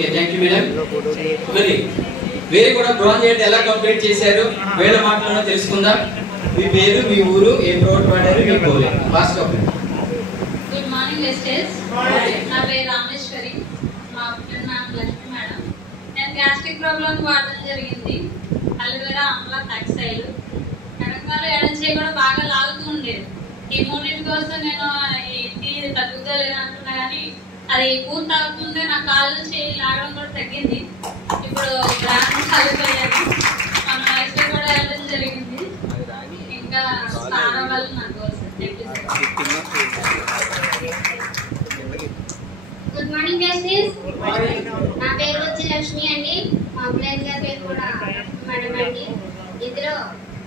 Okay, thank you madam. మరి వేరే కూడా ప్రాజెక్ట్ ఎలా కంప్లీట్ చేశారు వీళ్ళ మాటలను తెలుసుకుందాం. మీ పేరు, మీ ఊరు, ఏ ప్రోడక్ట్ వాడారు, మీ గోల్ ఫాస్ట్ గా. గుడ్ మార్నింగ్ వెస్టర్స్. నా పేరు రామేశ్వరి. మా ఫ్రెండ్ నాకు లక్ష్మి మేడం. నేను గ్యాస్ట్రిక్ ప్రాబ్లం వాడడం జరిగింది. Aloe vera, amla, flaxseed. వెనకాల ఎడం చేయి కూడా బాగా లాగుతూ ఉండేది. ఈ మూడింటి కోసం నేను ఈ టీ తగ్గుతలేదు అంటున్నా కానీ అది పూర్తి తాగకుంటే నా కాళ్ళు చేయి లాగడం కూడా తగ్గింది. ఇప్పుడు గ్రామం కలిగిపోయాను. మన వయసులో కూడా వెళ్ళడం జరిగింది. ఇంకా సారా వల్ల నాకు గుడ్ మార్నింగ్ వెస్టర్స్. నా పేరు వచ్చి లక్ష్మి అండి. మా ఫ్రెండ్ గారి పేరు కూడా మేడం అండి. ఇందులో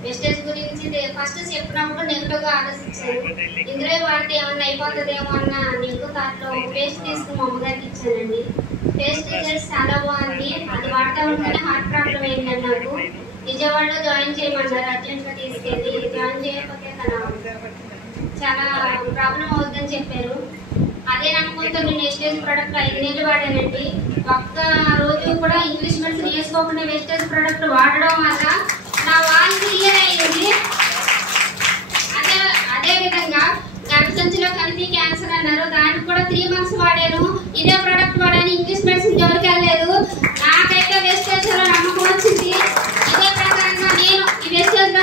వెస్టర్స్ గురించి ఫస్ట్ చెప్పినప్పుడు నెగిటివ్ గా ఆలోచించాను. ఇందులో వాడితే ఏమన్నా అయిపోతుందేమో అన్న నెగిటివ్ థాట్ లో పేస్ట్ తీసుకుని మా అమ్మగారికి ఇచ్చానండి. పేస్ట్ రిజల్ట్స్ చాలా బాగుంది. అది వాడతా ఉంటేనే హార్ట్ ప్రాబ్లం అయిందండి నాకు. విజయవాడలో జాయిన్ చేయమన్నారు. అర్జెంట్ గా తీసుకెళ్ళి జాయిన్ చేయకపోతే చాలా ప్రాబ్లం అవుతుందని చెప్పారు. అదే నమ్మకంతో నేను వెస్టేజ్ ప్రోడక్ట్ 5 నెలలు వాడానండి. ఒక్క రోజు కూడా ఇంగ్లీష్ మెడిసిన్ వేసుకోకుండా వెస్టేజ్ ప్రోడక్ట్ వాడడం వల్ల నా వాల్ క్లియర్ అయింది. అదే విధంగా గర్భసంచిలో కణితి క్యాన్సర్ అన్నారు. దానికి కూడా 3 months వాడాను. ఇదే ప్రోడక్ట్ వాడాను. ఇంగ్లీష్ మెడిసిన్ జోలికి వెళ్ళలేదు. నాకైతే వెస్టేజ్ లో నమ్మకం వచ్చింది. ఇదే ప్రకారంగా నేను ఈ వెస్టేజ్ లో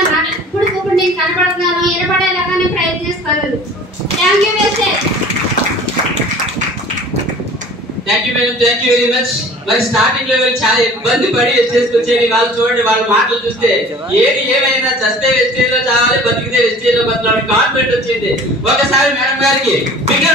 ఇప్పుడు నేను కనపడుతున్నాను. ఎనబడేలాగా నేను ప్రయత్నిస్తాను. Thank you vestige. Thank you madam, thank you very much. మరి స్టార్టింగ్ లెవెల్ చాలా ఇబ్బంది పడి వెస్టేజ్ వచ్చేది. వాళ్ళు చూడండి, వాళ్ళ మాటలు చూస్తే ఏది ఏమైనా చస్తే వెస్టేజ్ లో చావాలి, బతికితే వెస్టేజ్ లో బతకాలని కాన్ఫిడెంట్ వచ్చింది. ఒకసారి మేడం గారికి బిగ్